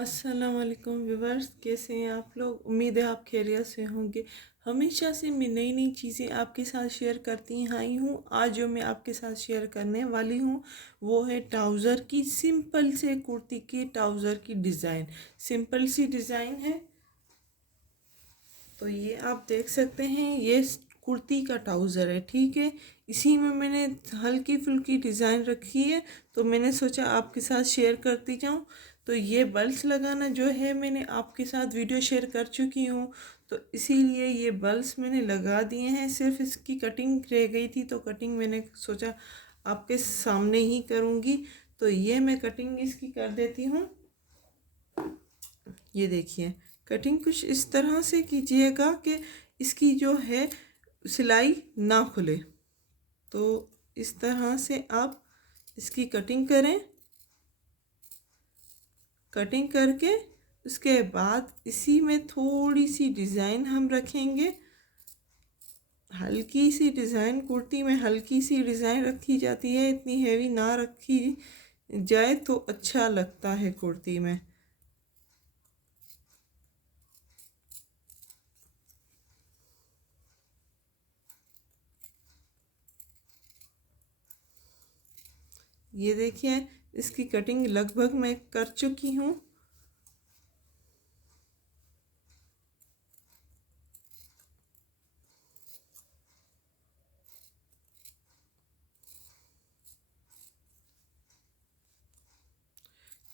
अस्सलाम वालेकुम व्यूवर्स, कैसे हैं आप लोग। उम्मीद है आप खैरियत से होंगे। हमेशा से मैं नई नई चीज़ें आपके साथ शेयर करती आई हूँ। आज जो मैं आपके साथ शेयर करने वाली हूँ वो है ट्राउज़र की, सिंपल से कुर्ती की ट्राउज़र की डिज़ाइन। सिंपल सी डिज़ाइन है, तो ये आप देख सकते हैं। ये कुर्ती का ट्राउज़र है, ठीक है। इसी में मैंने हल्की फुल्की डिज़ाइन रखी है, तो मैंने सोचा आपके साथ शेयर करती जाऊं। तो ये बल्स लगाना जो है मैंने आपके साथ वीडियो शेयर कर चुकी हूँ, तो इसीलिए ये बल्स मैंने लगा दिए हैं। सिर्फ इसकी कटिंग रह गई थी, तो कटिंग मैंने सोचा आपके सामने ही करूँगी। तो ये मैं कटिंग इसकी कर देती हूँ। ये देखिए, कटिंग कुछ इस तरह से कीजिएगा कि इसकी जो है सिलाई ना खुले। तो इस तरह से आप इसकी कटिंग करें। कटिंग करके उसके बाद इसी में थोड़ी सी डिज़ाइन हम रखेंगे। हल्की सी डिज़ाइन, कुर्ती में हल्की सी डिज़ाइन रखी जाती है, इतनी हैवी ना रखी जाए तो अच्छा लगता है कुर्ती में। ये देखिए, इसकी कटिंग लगभग मैं कर चुकी हूँ।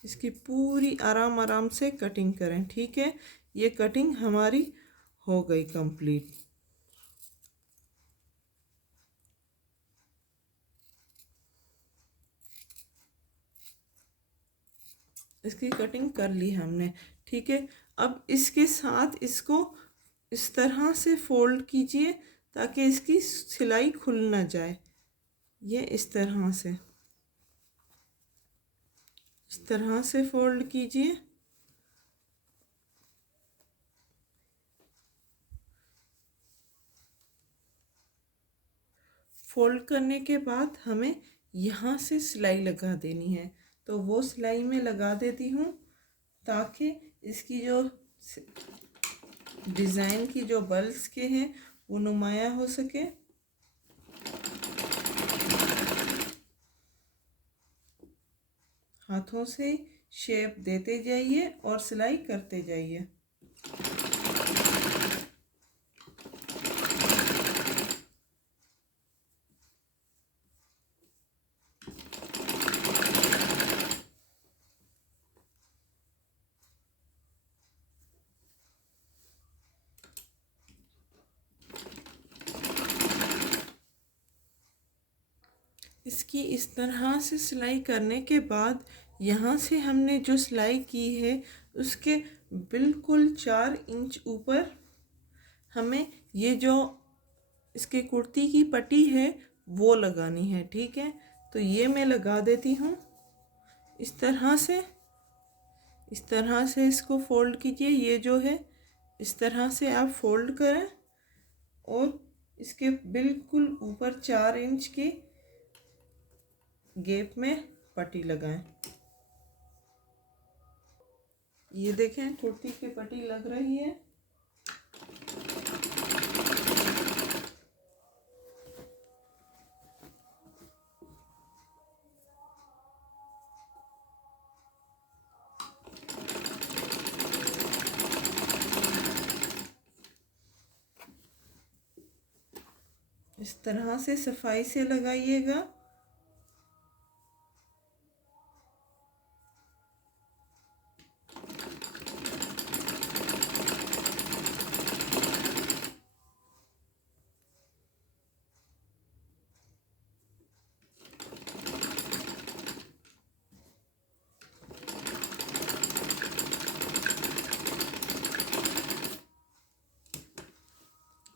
इसकी पूरी आराम आराम से कटिंग करें, ठीक है। ये कटिंग हमारी हो गई कंप्लीट। इसकी कटिंग कर ली हमने, ठीक है। अब इसके साथ इसको इस तरह से फोल्ड कीजिए ताकि इसकी सिलाई खुल ना जाए। ये इस तरह से फोल्ड कीजिए। फोल्ड करने के बाद हमें यहाँ से सिलाई लगा देनी है, तो वो सिलाई मैं लगा देती हूँ ताकि इसकी जो डिज़ाइन की जो बल्स के हैं वो नुमाया हो सके। हाथों से शेप देते जाइए और सिलाई करते जाइए। इसकी इस तरह से सिलाई करने के बाद यहाँ से हमने जो सिलाई की है उसके बिल्कुल 4 इंच ऊपर हमें ये जो इसके कुर्ती की पट्टी है वो लगानी है, ठीक है। तो ये मैं लगा देती हूँ इस तरह से। इस तरह से इसको फोल्ड कीजिए। ये जो है इस तरह से आप फोल्ड करें और इसके बिल्कुल ऊपर 4 इंच की गैप में पट्टी लगाएं। ये देखें, कुर्ती की पट्टी लग रही है। इस तरह से सफाई से लगाइएगा।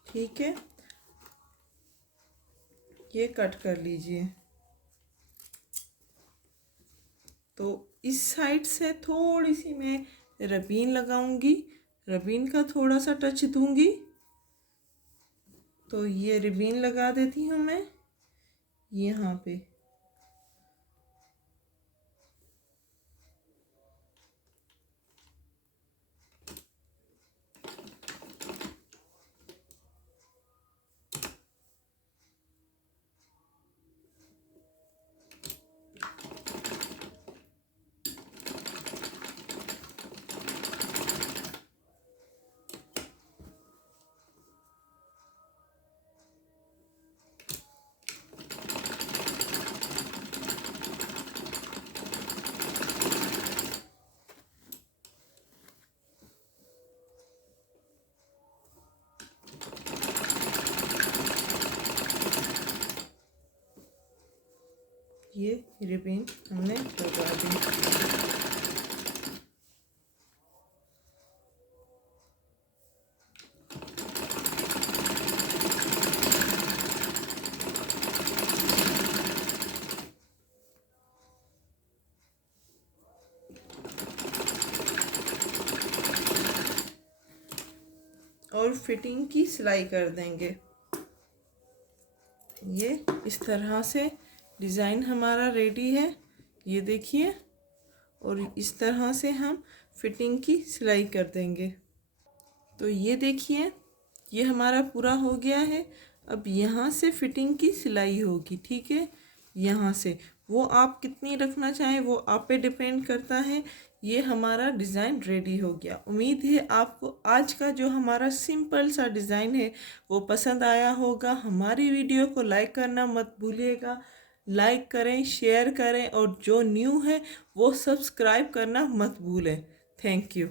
ठीक है, ये कट कर लीजिए। तो इस साइड से थोड़ी सी मैं रबीन लगाऊंगी, रबीन का थोड़ा सा टच दूंगी। तो ये रिबीन लगा देती हूँ मैं यहाँ पे। ये रिबन हमने लगा दी। और फिटिंग की सिलाई कर देंगे। ये इस तरह से डिज़ाइन हमारा रेडी है, ये देखिए। और इस तरह से हम फिटिंग की सिलाई कर देंगे। तो ये देखिए, ये हमारा पूरा हो गया है। अब यहाँ से फिटिंग की सिलाई होगी, ठीक है। यहाँ से वो आप कितनी रखना चाहें वो आप पे डिपेंड करता है। ये हमारा डिज़ाइन रेडी हो गया। उम्मीद है आपको आज का जो हमारा सिंपल सा डिज़ाइन है वो पसंद आया होगा। हमारी वीडियो को लाइक करना मत भूलिएगा। लाइक करें, शेयर करें और जो न्यू है वो सब्सक्राइब करना मत भूलें। Thank you.